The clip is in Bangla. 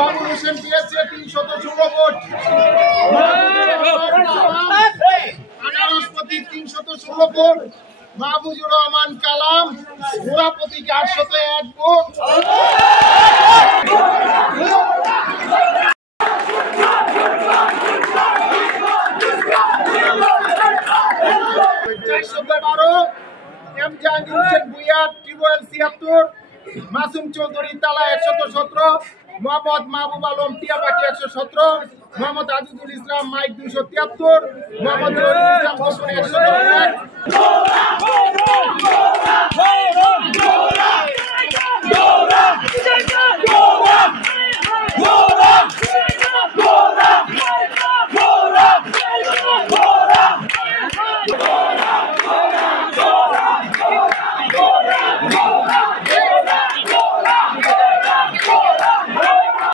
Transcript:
বাবুল হোসেন পেয়েছে 316 ভোট। আনারসপতি 316 ভোট। মাহবুজুর রহমান কালাম গোড়াপতিকে 801 ভোট। এম জাহাঙ্গীর হোসেন ভূঁইয়া টিউবওয়েল 76, মাসুম চৌধুরী তালা 117, মোহাম্মদ মাহবুব আলম টিয়াপাখি 117, মোহাম্মদ আজিজুল ইসলাম মাইক 273, মোহাম্মদ জহিরুল ইসলাম হোসেন 101।